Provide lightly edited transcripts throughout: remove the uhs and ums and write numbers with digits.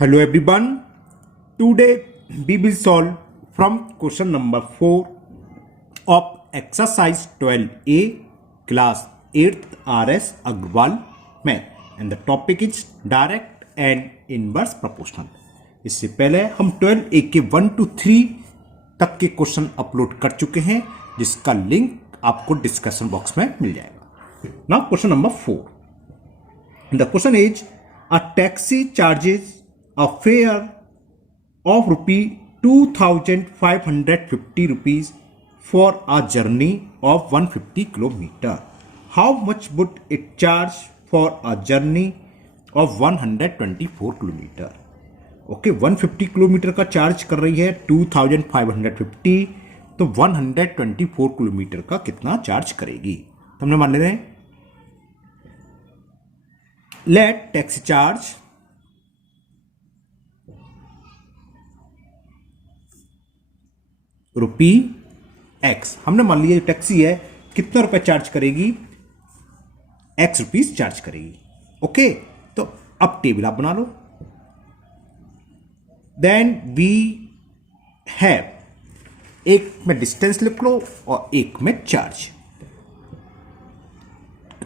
Hello everyone. Today we will solve from question number 4 of exercise 12A class 8th RS Agrawal math and the topic is direct and inverse proportional. इससे पहले हम 12A के 1 to 3 तक के question upload कर चुके हैं जिसका लिंक आपको डिस्कशन बॉक्स में मिल जाएगा. Now question number 4. The question is a taxi charges a fare of rupee 2550 rupees for a journey of 150 kilometer. How much would it charge for a journey of 124 kilometer? Okay 150 kilometre का charge कर रही है 2550, तो 124 kilometre का कितना charge करेगी. तो हमने मान ले रहे हैं लेट टैक्सी चार्ज रुपी एक्स. हमने मान लिया टैक्सी है कितना रुपए चार्ज करेगी, एक्स रुपीज चार्ज करेगी. ओके तो अब टेबल आप बना लो. देन वी हैव एक में डिस्टेंस लिख लो और एक में चार्ज.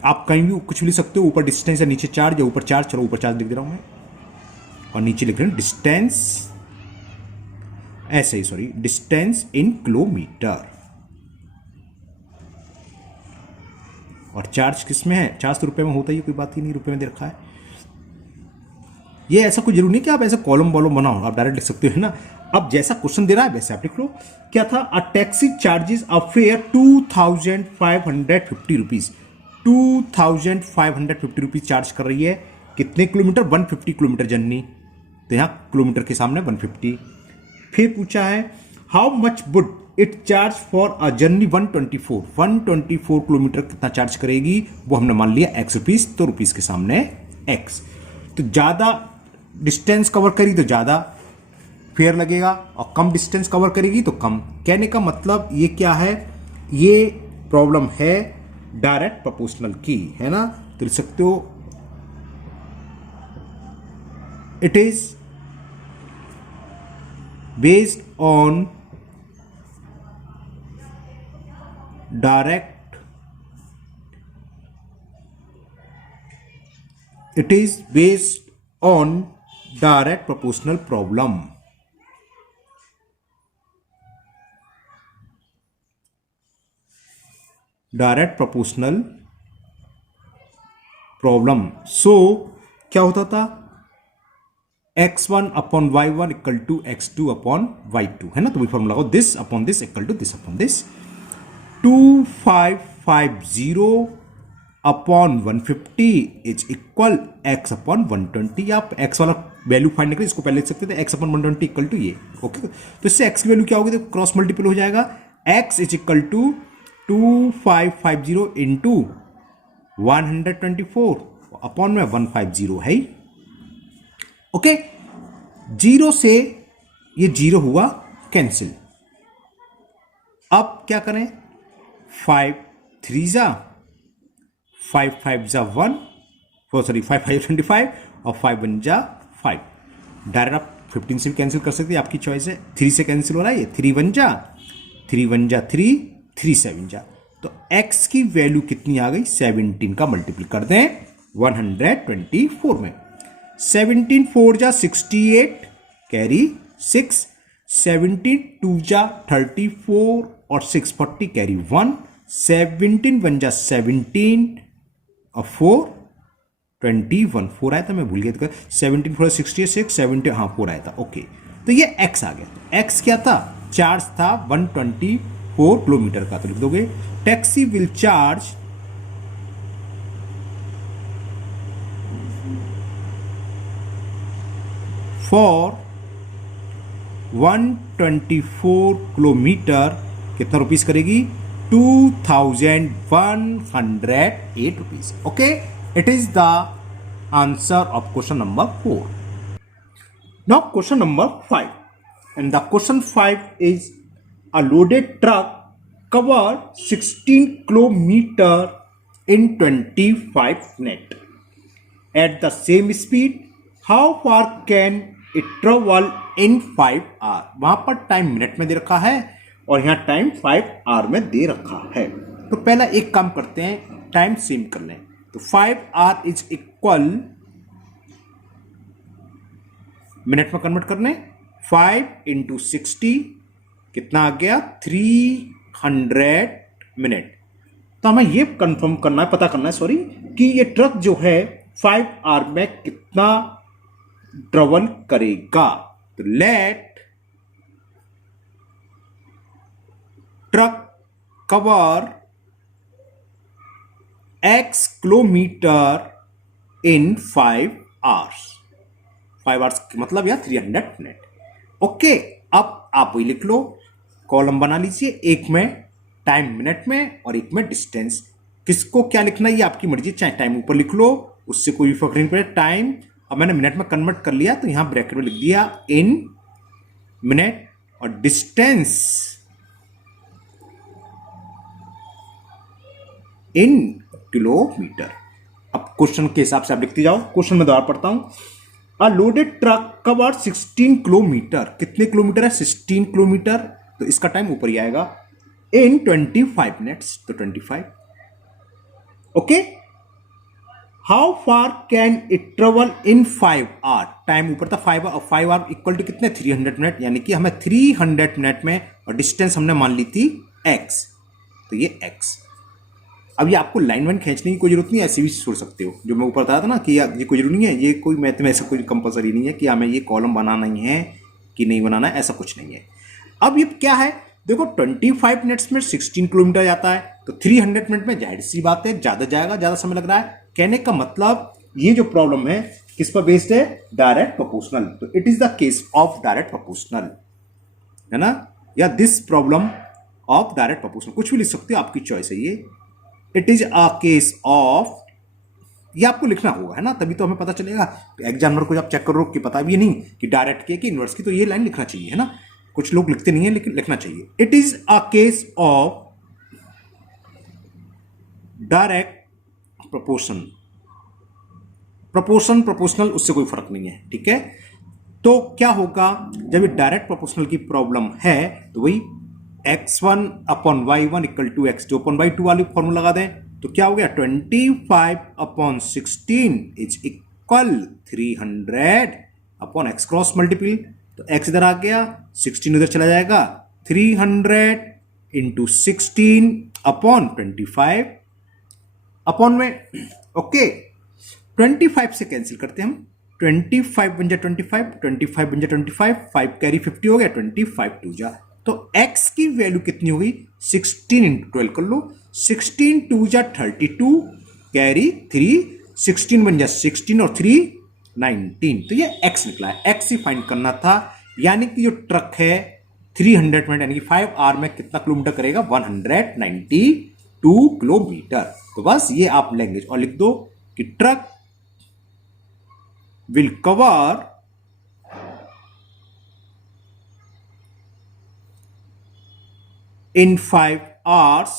आप कहीं भी कुछ भी लिख सकते हो, ऊपर डिस्टेंस या नीचे चार्ज या ऊपर चार्ज. चलो ऊपर चार्ज लिख दे रहा हूं मैं और नीचे लिख रहे हैं डिस्टेंस, ऐसे ही सॉरी डिस्टेंस इन किलोमीटर. और चार्ज किस में है, चार्ज तो रुपए में होता ही, कोई बात ही नहीं, रुपए में दे रखा है. ये ऐसा कोई जरूरी नहीं कि आप ऐसा कॉलम वॉलम बनाओ, आप डायरेक्ट लिख सकते हो, है ना. अब जैसा क्वेश्चन दे रहा है वैसे आप लिख लो. क्या था, a taxi charges a fair 2550 rupees. 2550 rupees charge कर रही है. कितने किलोमीटर, 150 किलोमीटर जर्नी. तो यहां किलोमीटर के सामने 150. फिर पूछा है how much would it charge for a journey 124 kilometre कितना चार्ज करेगी, वो हमने मान लिया एक्स रुपीज, तो रुपीज के सामने एक्स. तो ज्यादा डिस्टेंस कवर करेगी तो ज्यादा फेयर लगेगा और कम डिस्टेंस कवर करेगी तो कम. कहने का मतलब ये क्या है, ये प्रॉब्लम है डायरेक्ट प्रोपोर्शनल की, है ना. तो लिख सकते हो it is based on direct, it is based on direct proportional problem. Direct proportional problem. So क्या होता था, x1 upon y1 equal to x2 upon y2, है ना. तो वही फॉर्मूला लगाओ, this upon this equal to this upon this. 2550 upon 150 is equal x upon 120. आप x वाला वैल्यू फाइंड करके इसको पहले लिख सकते थे, x अपॉन 120 इक्वल टू ये. ओके तो इससे x की वैल्यू क्या होगी, तो क्रॉस मल्टीपल हो जाएगा. x is equal to 2550 into 124 upon में 150 है. ओके जीरो से ये जीरो हुआ कैंसिल. अब क्या करें, 5 3 जा 5 5 जा 1, सॉरी 5 5 25 और 5 1 जा 5. डायरेक्ट आप 15 से भी कैंसिल कर सकते हैं, आपकी चॉइस है. 3 से कैंसिल हो रहा है, ये 3 1 जा 3 1 जा 3 3 7 जा. तो x की वैल्यू कितनी आ गई, 17 का मल्टीपल कर दें 124 में. 17 4 जा 68 कैरी 6, 17 2 जा 34 और 640 कैरी 1, 17 1 जा 17 और 4 21 4 आया था, मैं भूल गया था. 17 4 66 17 हाँ 4 आया था. ओके तो ये x आ गया. x क्या था, चार्ज था 124 किलोमीटर का. तो लिख दोगे taxi will charge for 124 kilometre कितना रुपीस करेगी, 2108 rupees. Okay it is the answer of question number 4. Now question number 5 and the question 5 is a loaded truck cover 16 kilometre in 25 net at the same speed. How far can interval in 5 hour, वहां पर time minute में दे रखा है और यहां time 5 our में दे रखा है। तो पहला एक काम करते हैं, टाइम सेम कर लें। तो 5 आवर इज इक्वल, मिनट में कन्वर्ट करने, 5 इंटू 60 कितना आ गया, 300 मिनट। तो हमें ये कंफर्म करना है, पता करना है सॉरी, कि ये ट्रक जो है 5 आवर में कितना ट्रेवल करेगा। तो let truck cover x kilometre in 5 hours. 5 hours मतलब या 300 मिनट। ओके, अब आप वही लिख लो, कॉलम बना लीजिए, एक में टाइम मिनट में और एक में डिस्टेंस। किसको क्या लिखना है ये आपकी मर्जी, चाहे टाइम ऊपर लिख लो, उससे कोई फर्क नहीं पड़े। टाइम अब मैंने मिनट में कन्वर्ट कर लिया तो यहां ब्रैकेट में लिख दिया इन मिनट, और डिस्टेंस इन किलोमीटर। अब क्वेश्चन के हिसाब से आप लिखते जाओ। क्वेश्चन में दोबारा पढ़ता हूं, अ लोडेड ट्रक कवर 16 किलोमीटर, कितने किलोमीटर है, 16 किलोमीटर, तो इसका टाइम ऊपर ही आएगा, इन 25 मिनट्स, तो 25। Okay, how far can it travel in 5 hour, time ऊपर था 5 आवर इक्वल टू कितने, 300 मिनट, यानी कि हमें 300 मिनट में, और डिस्टेंस हमने मान ली थी x, तो ये x। अब ये आपको लाइन वन खींचने की कोई जरूरत नहीं है, ऐसे भी छोड़ सकते हो, जो मैं ऊपर बताया था ना कि ये कोई जरूरी नहीं है, ये कोई मैथ में ऐसा कोई कंपलसरी नहीं है कि हमें ये कॉलम बनाना ही है कि नहीं बनाना है, ऐसा कुछ नहीं है। अब ये क्या है, देखो 25 मिनट्स में 16 किलोमीटर जाता है, तो 300 मिनट में जाहिर सी बात है ज्यादा जाएगा, ज्यादा समय लग रहा है। कहने का मतलब ये जो प्रॉब्लम है किस पर बेस्ड है, डायरेक्ट प्रोपोर्शनल। तो it is the case of direct proportional, है ना, या this problem of direct proportional, कुछ भी लिख सकते हो, आपकी चॉइस है ये। It is a case of, ये आपको लिखना होगा, है ना, तभी तो हमें पता चलेगा। एग्जामिनर को जब चेक करो कि पता भी नहीं कि डायरेक्ट की कि इनवर्स की, तो ये लाइन लिखना चाहिए, है ना। कुछ लोग लिखते नहीं है लेकिन लिखना चाहिए। It is a case of direct proportion, proportional उससे कोई फर्क नहीं है, ठीक है। तो क्या होगा जब ये डायरेक्ट प्रोपोर्शनल की प्रॉब्लम है, तो वही x1 upon y1 equal to x2 upon y2 वाली फॉर्मूला लगा दें, तो क्या हो गया, 25 upon 16 is equal 300 upon x cross multiple, तो x इधर आ गया, 16 उधर चला जाएगा, 300 इंटू 16 अपॉन 25 अपॉन में, ओके 25 से कैंसिल करते हैं हम, 25 बन जाए 25, 25 बन जाए 25, 5 कैरी 50 हो गया, 25 टू जा, तो x की वैल्यू कितनी होगी, 16 इंटू 12 कर लो, 16 टू जा 32, कैरी 3, 16 बन जा 16 और 3 19, तो ये x निकला है। x ही फाइंड करना था, यानी कि जो ट्रक है 300 मिनट यानी कि 5 आवर में कितना किलोमीटर करेगा, 192 किलोमीटर। तो बस ये आप लैंग्वेज और लिख दो कि truck will cover in 5 hours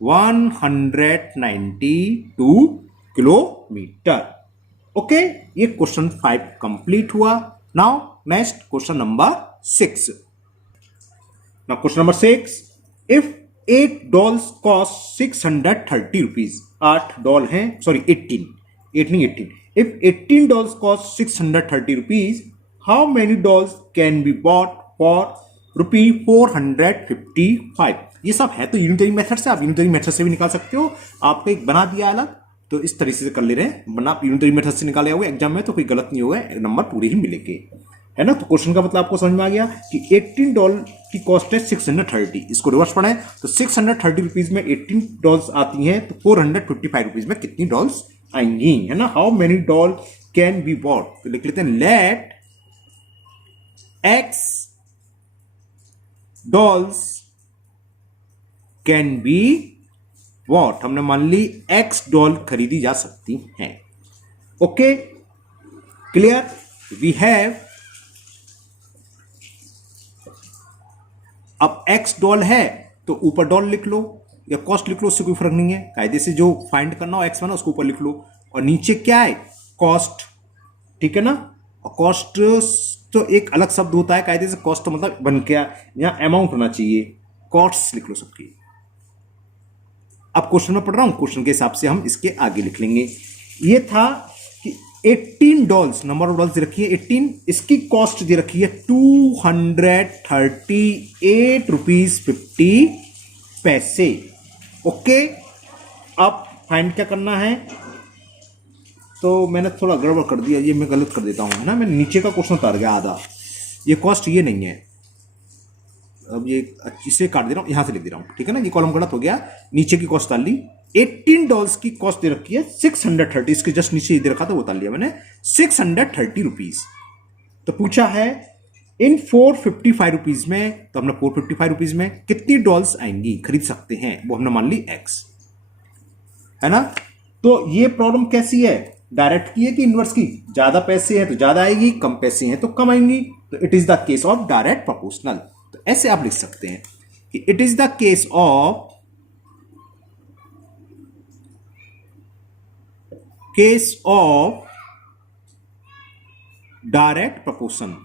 192 kilometre. Okay, ये क्वेश्चन 5 कंप्लीट हुआ। Now next question number 6। Now question number 6, if 8 dolls cost 630 rupees, 8 doll हैं, सॉरी 18, 8 नहीं 18, if 18 dolls cost 630 rupees, how many dolls can be bought for ₹455। ये सब है तो unitary method से, आप यूनिटरी मेथड से भी निकाल सकते हो। आपको एक बना दिया अलग, तो इस तरीके से कर ले रहे हैं, वरना आप यूनिटरी मेथड से निकाले हुए एग्जाम में तो कोई गलत नहीं होगा, नंबर पूरे ही मिलेंगे, है ना। तो क्वेश्चन का मतलब आपको समझ में आ गया कि $18 की कॉस्ट है 630, इसको रिवर्स पढ़ाएं तो 630 रुपीज में 18 डॉल्स आती हैं, तो 455 रुपीज में कितनी डॉल्स आएंगी, है ना। How many doll can be bought, तो लिख लेते हैं let x dolls can be bought, हमने मान ली x डॉल खरीदी जा सकती हैं। ओके क्लियर, वी हैव, अब x डॉल है तो ऊपर डॉल लिख लो या कॉस्ट लिख लो, उससे कोई फर्क नहीं है, कायदे से जो फाइंड करना हो x बना उसको ऊपर लिख लो, और नीचे क्या है कॉस्ट, ठीक है ना। और कॉस्ट तो एक अलग शब्द होता है, कायदे से कॉस्ट मतलब बन गया, यहां अमाउंट होना चाहिए, कॉस्ट लिख लो सबकी। अब क्वेश्चन में पढ़ रहा हूं, क्वेश्चन के हिसाब से हम इसके आगे लिख लेंगे। ये था कि $18, नंबर ऑफ डॉलर्स दे रखी है 18, इसकी कॉस्ट दे रखी है 238 रुपीज 50 पैसे। ओके, अब फाइंड क्या करना है, तो मैंने थोड़ा गड़बड़ कर दिया, ये मैं गलत कर देता हूं, है ना, मैंने नीचे का क्वेश्चन उतार गया आधा, ये कॉस्ट ये नहीं है, अब ये इसे काट दे रहा हूं, यहां से लिख दे रहा हूं, ठीक है ना, ये कॉलम गलत हो गया, नीचे की कॉस्ट डाल ली। $18 की कॉस्ट दे रखी है 630, इसके जस्ट नीचे दे रखा था वो डाल लिया मैंने, 630 रुपीज। तो पूछा है इन 455 रुपीज में, तो हमने 455 रुपीज में कितनी डॉल्स आएंगी, खरीद सकते हैं, वो हमने मान ली X, है ना। तो ये प्रॉब्लम कैसी है, डायरेक्ट की है कि इनवर्स की, ज्यादा पैसे हैं तो ज्यादा आएगी, कम पैसे हैं तो कम आएंगी, तो it is the case of direct proportional. तो ऐसे आप लिख सकते हैं कि it is the case of direct proportion.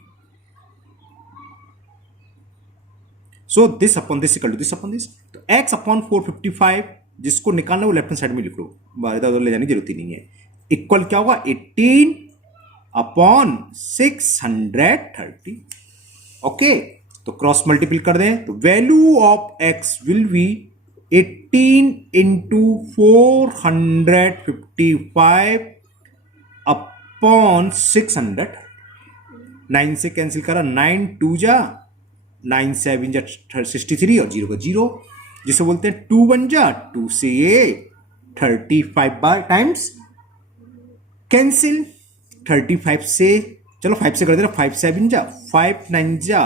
So this upon this equal to this upon this, तो x अपॉन 455 जिसको निकालना वो लेफ्ट हैंड साइड में लिख लो, इधर उधर ले जाने की जरूरत ही नहीं है, इक्वल क्या होगा 18 अपॉन 630। ओके, तो क्रॉस मल्टीपल कर दें, तो value of x will be 18 into 455 upon 600। 9 से कैंसिल करा, 9 2 जा 9 7 जा 63 और 0 का 0, जिसे बोलते हैं 2 1 जा 2 से ये 35 बाय टाइम्स कैंसिल 35 से, चलो 5 से कर दे रहा, 5 7 जा 5 9 जा,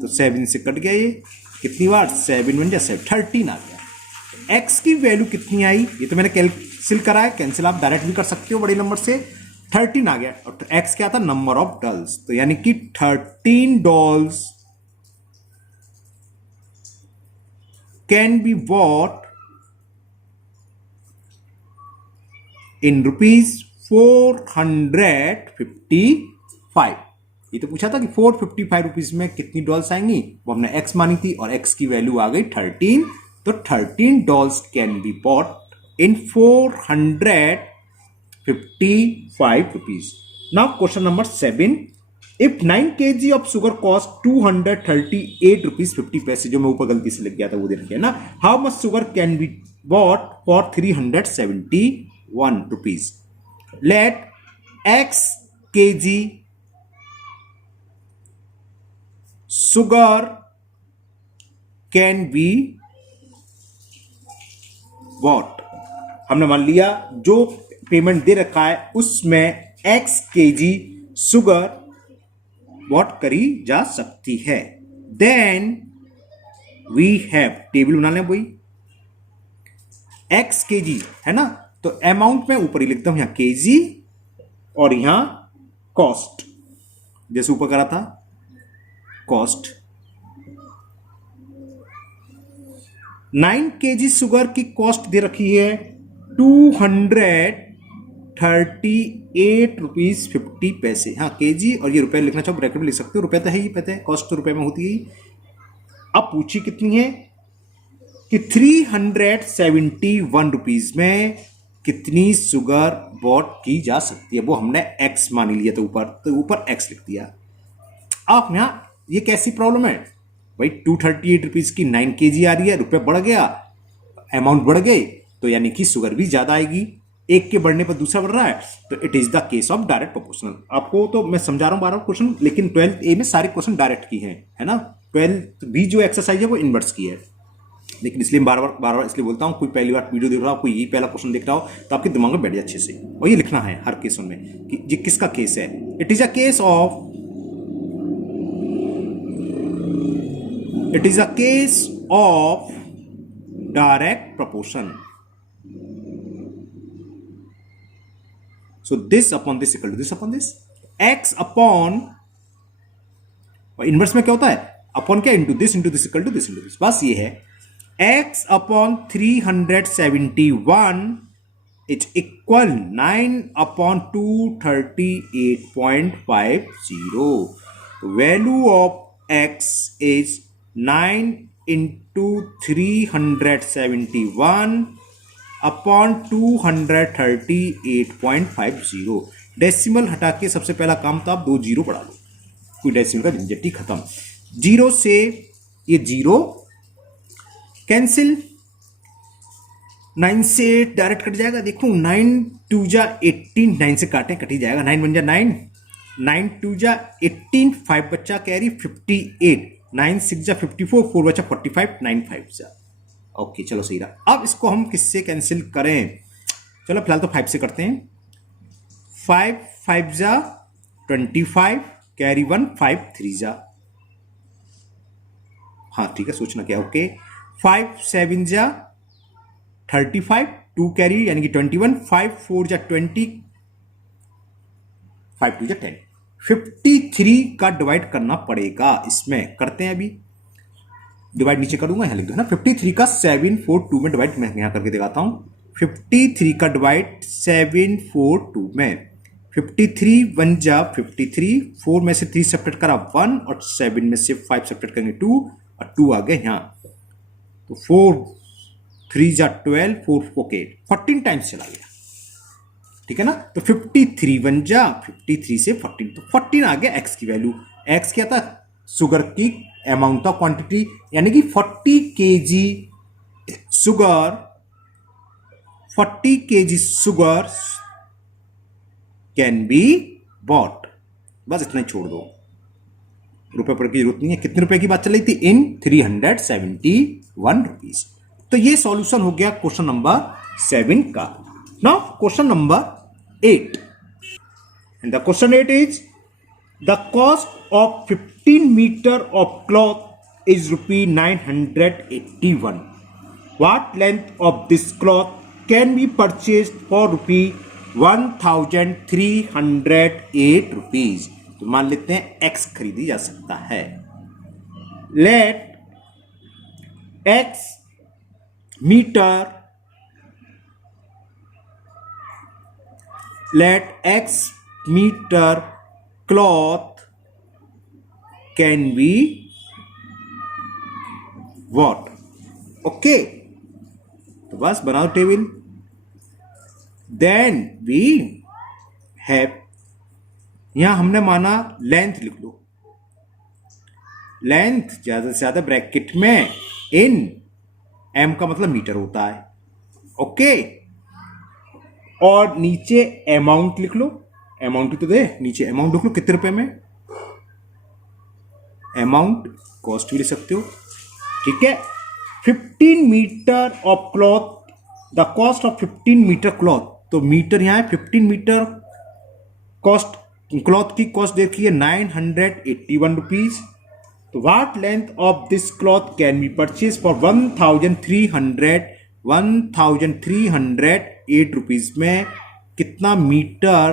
तो 7 से कट गया, ये कितनी बार 7 1 जा 7 13 आ गया। x की वैल्यू कितनी आई, ये तो मैंने कैंसिल करा है, कैंसिल आप डायरेक्ट भी कर सकते हो बड़े नंबर से, 13 आ गया, और x क्या था नंबर ऑफ डॉल्स, तो यानी कि $13 can be bought in rupees 455। ये तो पूछा था कि 455 रुपीज में कितनी डॉल्स आएंगी, वो हमने x मानी थी, और x की वैल्यू आ गई 13, तो $13 can be bought in 455 rupees. Now question number 7, if 9 kg of sugar cost 238 rupees 50 पैसे, जो मैं ऊपर गलती से लिख गया था वो दे रखिए ना, how much sugar can be bought for 371 rupees. लेट x kg sugar can be bought, हमने मान लिया जो पेमेंट दे रखा है उसमें x kg शुगर बॉट करी जा सकती है। देन वी हैव, टेबल बना लें वही, x kg है ना, तो अमाउंट में ऊपर ही लिखता हूं, यहां kg और यहां कॉस्ट, जैसे ऊपर करा था कॉस्ट। 9 kg शुगर की कॉस्ट दे रखी है 238 रुपीज 50 पैसे। हाँ केजी और ये रुपए लिखना चाहो ब्रैकेट में लिख सकते हो, रुपए तो है ही, पता है कॉस्ट तो रुपए में होती है। अब पूछी कितनी है कि 371 रुपीज में कितनी शुगर बॉट की जा सकती है, वो हमने एक्स मान लिया, तो ऊपर एक्स लिख दिया। आप यहां ये कैसी प्रॉब्लम है भाई, 238 रुपीज की 9 kg आ रही है, रुपए बढ़ गया, अमाउंट बढ़ गई, तो यानी कि शुगर भी ज्यादा आएगी, एक के बढ़ने पर दूसरा बढ़ रहा है, तो it is the case of direct proportional. आपको तो मैं समझा रहा हूं 12 क्वेश्चन, लेकिन 12th ए में सारे क्वेश्चन डायरेक्ट की हैं, है ना। 12th बी जो एक्सरसाइज है वो इनवर्स की है, लेकिन इसलिए बार बार इसलिए बोलता हूं, कोई पहली बार वीडियो देख रहा हो, कोई यही पहला क्वेश्चन देख रहा हो, तो आपके दिमाग में बैठ जाए अच्छे से, और ये लिखना है हर केस में कि ये किसका केस है। It is a case of, it is a case of direct proportion. So this upon this equal to this upon this, x upon, inverse में क्या होता है अपॉन क्या, into this equal to this, बस ये है x upon 371 is equal 9/238.50. Value of x is 9 into 371 upon 238.50. Decimal हटा के सबसे पहला काम तो आप 2 जीरो बढ़ा लो, कोई डेसिमल का झंझट खत्म. जीरो से ये जीरो कैंसिल, 9 से डायरेक्ट कट जाएगा. देखो 9 2 जा 18, 9 से काटें कट ही जाएगा. 9 1 जा 9, 9 2 जा 18, 5 बच्चा कैरी 58, 9 6 जा 54, 4 बच्चा 45, 9 5 जा. ओके चलो सही रहा. अब इसको हम किससे कैंसिल करें? चलो फिलहाल तो 5 से करते हैं. 5 5 जा 25, कैरी 1, 5 3 जा. हाँ ठीक है, सोचना क्या. ओके 5 7 जा 35, 2 कैरी यानी कि 21, 5 4 जा 20, 5 2 जा 10. 53 का डिवाइड करना पड़ेगा. इसमें करते हैं, अभी डिवाइड नीचे करूंगा, यहां लिख दो ना. 53 का 7 4 2 में डिवाइड मैं यहां करके दिखाता हूं. 53 का डिवाइड 7 4 2 में. 53 1 जा 53, 4 में से 3 सेपरेट करा 1 और 7 में से 5 सेपरेट करेंगे 2 और 2 आ गए यहां. तो 4 3 जा 12, 4 ओके 14 टाइम्स चला गया. ठीक है ना. तो 53 1 जा 53 से 14, तो 14 आ गया एक्स की वैल्यू. एक्स क्या था? शुगर की अमाउंट ऑफ क्वांटिटी, यानी कि 40 KG sugar, 40 KG sugar can be bot. बस इतना ही छोड़ दो, रुपए पर की जरूरत नहीं है. कितने रुपए की बात चल रही थी? In 371 rupees. तो ये सॉल्यूशन हो गया क्वेश्चन नंबर 7 का. Now question number 8. And the question 8 is the cost of 15 metre of cloth is ₹981. What length of this cloth can be purchased for ₹1,308 rupees? तो मान लेते हैं x खरीदी जा सकता है. Let x meter cloth can be what? Okay तो बस बनाओ टेबल. देन वी हैव, यहां हमने माना लेंथ लिख लो. लेंथ ज्यादा से ज्यादा ब्रैकेट में इन एम का मतलब मीटर होता है. ओके और नीचे अमाउंट लिख लो. अमाउंट तो दे, नीचे अमाउंट लिख लो कितने रुपए में. अमाउंट कॉस्ट भी लिख सकते हो. ठीक है. 15 metre of cloth, the cost of 15 metre cloth. तो मीटर यहां है, 15 मीटर कॉस्ट, क्लॉथ की कॉस्ट देखिए 981 रुपीज. तो what length of this cloth can be purchase for 1308 rupees में कितना मीटर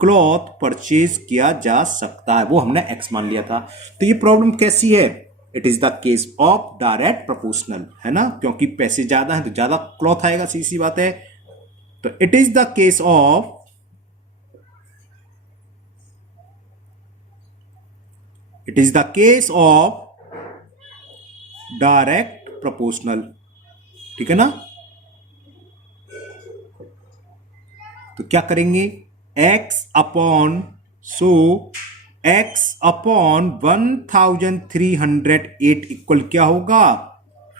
क्लॉथ परचेज किया जा सकता है, वो हमने एक्स मान लिया था. तो ये प्रॉब्लम कैसी है? It is the case of direct proportional, है ना, क्योंकि पैसे ज्यादा हैं तो ज्यादा क्लॉथ आएगा, सीधी सी बात है. तो it is the case of direct proportional. ठीक है ना. तो क्या करेंगे? x अपॉन 1308 इक्वल क्या होगा?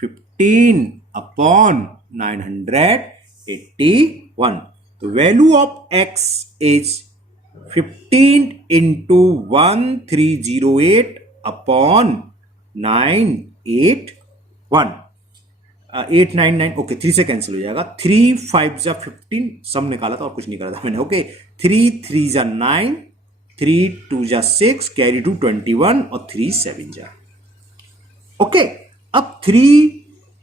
15 अपॉन 981. तो value of x is 15 into 1308 upon 981. 899. Okay 3 से कैंसिल हो जाएगा. 3 5 जा 15 सब निकाला था और कुछ नहीं करा था मैंने. ओके 3 3 जा 9, 3 2 जा 6, कैरी 2 21 और 3 7 जा. ओके अब 3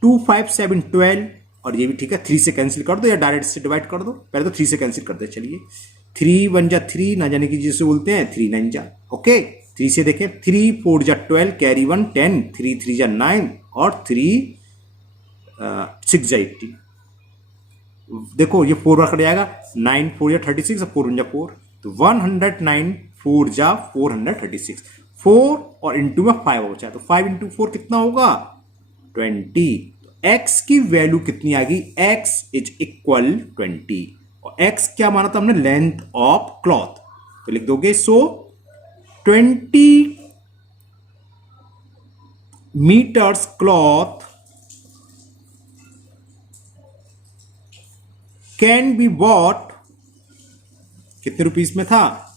2 5 7 12 और ये भी ठीक है. 3 से कैंसिल कर दो या डायरेक्ट से डिवाइड कर दो. पहले तो 3 से कैंसिल कर दे. चलिए 3 1 जा 3, ना जाने की जिसे बोलते हैं 3 9 जा. ओके 3 से देखें 3 4 जा 12, कैरी 1 10, 3 3 जा 9 और 3 6 जा 18. देखो ये 4 बार कट जाएगा, 9 4 या 36, 4 1 जा 4, तो 109 4 जा 436, 4 और इंटू में 5 बचा, तो 5 इंटू 4 कितना होगा 20। तो x की वैल्यू कितनी आ गई, x इज इक्वल 20, और x क्या माना था हमने, लेंथ ऑफ क्लॉथ, तो लिख दोगे so 20 metres cloth can be bought, कितने रुपीस में था,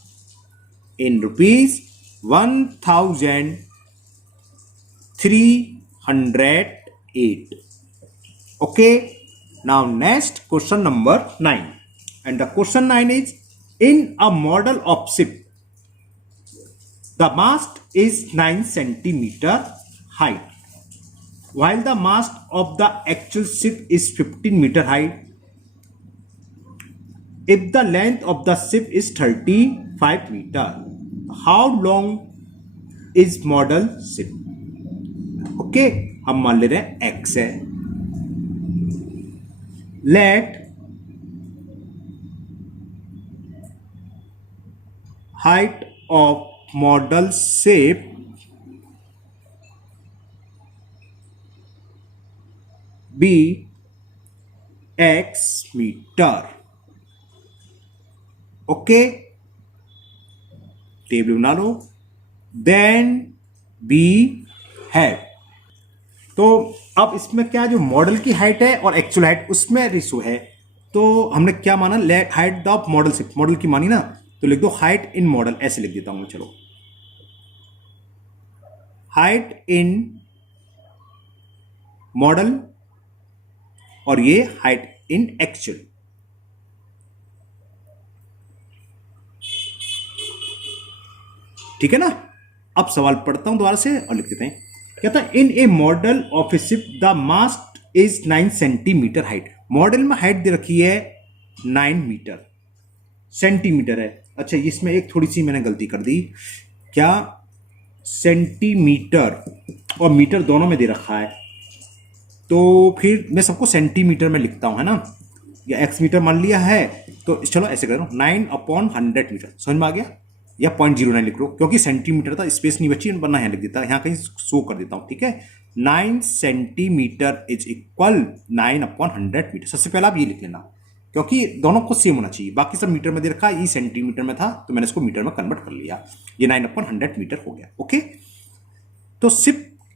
in rupees 1308। okay, now next question number 9, and the question 9 is, in a model of ship the mast is 9 centimeter height while the mast of the actual ship is 15 meter height. If the length of the ship is 35 meter, how long is model ship? Okay, हम मान ले रहे हैं x है, let height of model ship be x meter. Okay, table बना लो, then B है। तो अब इसमें क्या, जो मॉडल की हाइट है और एक्चुअल हाइट उसमें रेशो है, तो हमने क्या माना, let height of model ship, model की मानी ना, तो लिख दो हाइट इन मॉडल, ऐसे लिख देता हूं मैं, चलो हाइट इन मॉडल और ये हाइट इन एक्चुअल। ठीक है ना, अब सवाल पढ़ता हूं दोबारा से और लिख देते हैं। कहता है in a model of a ship the mast is 9 centimetre height, model में हाइट दे रखी है 9 मीटर, सेंटीमीटर है। अच्छा, इसमें एक थोड़ी सी मैंने गलती कर दी, क्या सेंटीमीटर और मीटर दोनों में दे रखा है, तो फिर मैं सबको सेंटीमीटर में लिखता हूं, है ना, या एक्स मीटर मान लिया है, तो चलो ऐसे करो 9/100 मीटर, समझ में आ गया, या 0.09 लिख लो, क्योंकि सेंटीमीटर था, स्पेस नहीं बची, वरना यहां लिख देता, यहां कहीं शो कर देता हूं। ठीक है, 9 सेंटीमीटर इज इक्वल 9/100 मीटर। सबसे पहले आप ये लिख लेना, क्योंकि दोनों को सेम होना चाहिए, बाकी सब मीटर में दे रखा है, ये सेंटीमीटर में था तो मैंने इसको मीटर में कन्वर्ट कर लिया, ये 9/100 मीटर हो गया। ओके, तो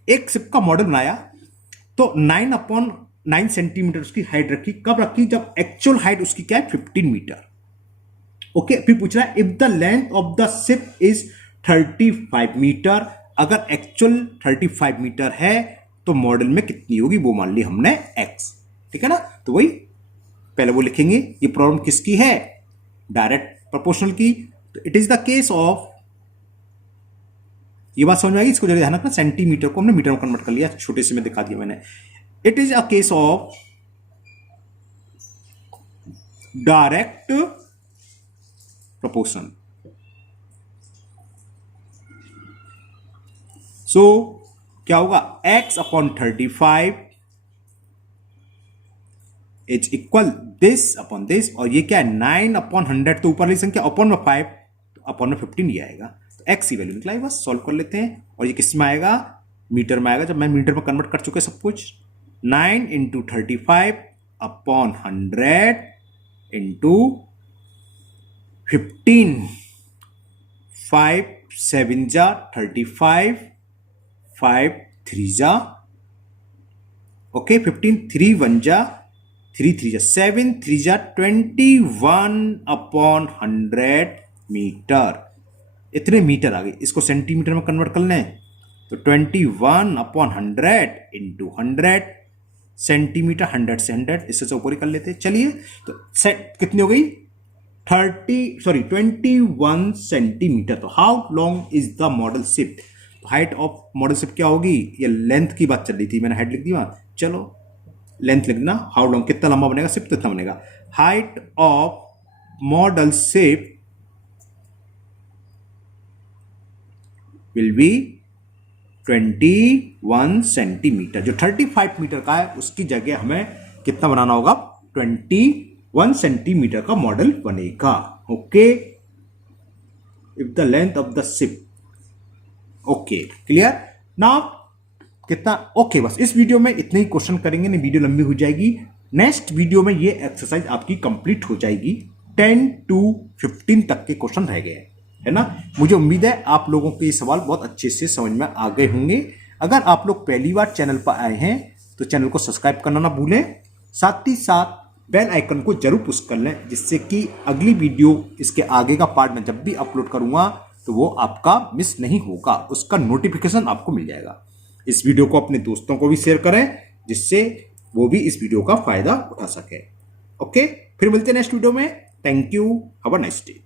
एक शिप का मॉडल बनाया, तो 9/9 सेंटीमीटर उसकी हाइट रखी, कब रखी, जब एक्चुअल हाइट उसकी क्या है 15 मीटर। ओके, फिर पूछ रहा है if the length of the ship is 35 metre, अगर एक्चुअल 35 मीटर है तो मॉडल में कितनी होगी, वो मान ली हमने x। ठीक है ना, तो वही पहले वो लिखेंगे। ये प्रॉब्लम किसकी है, डायरेक्ट प्रोपोर्शनल की, तो it is the case of, ये बात समझ में आएगी, इसको जरूर ध्यान रखना, सेंटीमीटर को हमने मीटर में कन्वर्ट कर लिया, छोटे से में दिखा दिया मैंने। It is a case of direct proportion. So क्या होगा, x/35 is equal this upon this, और ये क्या है 9/100, तो ऊपर वाली संख्या अपॉन में 5, तो अपॉन में 15 ये आएगा, तो x की वैल्यू निकला है, बस सॉल्व कर लेते हैं। और ये किस में आएगा, मीटर में आएगा, जब मैं मीटर में कन्वर्ट कर चुके सब कुछ, 9 × 35/100 इंटू 15, 5 7 जा 35, 5 3 जा, ओके, 15 3 1 जा 3 3 जा 7 3 जा 21/100 मीटर, इतने मीटर आ गए। इसको सेंटीमीटर में कन्वर्ट कर लें, तो 21/100 इंटू 100 सेंटीमीटर, 100 से 100, इससे ऊपर ही कर लेते। चलिए, तो कितनी हो गई, 21 सेंटीमीटर। तो how long is the model ship, height of model ship क्या होगी, ये लेंथ की बात चल रही थी, मैंने हाइट लिख दी वहां, चलो लेंथ लिखना, हाउ लॉन्ग, कितना लंबा बनेगा शिप, कितना बनेगा, height of model ship will be 21 centimetre. जो 35 मीटर का है उसकी जगह हमें कितना बनाना होगा, 21 1 सेंटीमीटर का मॉडल बनेगा। Okay, if the length of the ship, okay clear now कितना, ओके बस इस वीडियो में इतने ही क्वेश्चन करेंगे, नहीं वीडियो लंबी हो जाएगी। नेक्स्ट वीडियो में ये एक्सरसाइज आपकी कंप्लीट हो जाएगी। 10 to 15 तक के क्वेश्चन रह गए है ना। मुझे उम्मीद है आप लोगों के ये सवाल बहुत अच्छे से समझ में आ गए होंगे। अगर आप लोग पहली बार चैनल पर आए हैं तो चैनल को सब्सक्राइब करना ना भूलें, साथ ही साथ बेल आइकन को जरूर पुश कर लें, जिससे कि अगली वीडियो इसके आगे का पार्ट में जब भी अपलोड करूंगा तो वो आपका मिस नहीं होगा, उसका नोटिफिकेशन आपको मिल जाएगा। इस वीडियो को अपने दोस्तों को भी शेयर करें, जिससे वो भी इस वीडियो का फायदा उठा सके। ओके, फिर मिलते हैं नेक्स्ट वीडियो में। Thank you, have a nice day.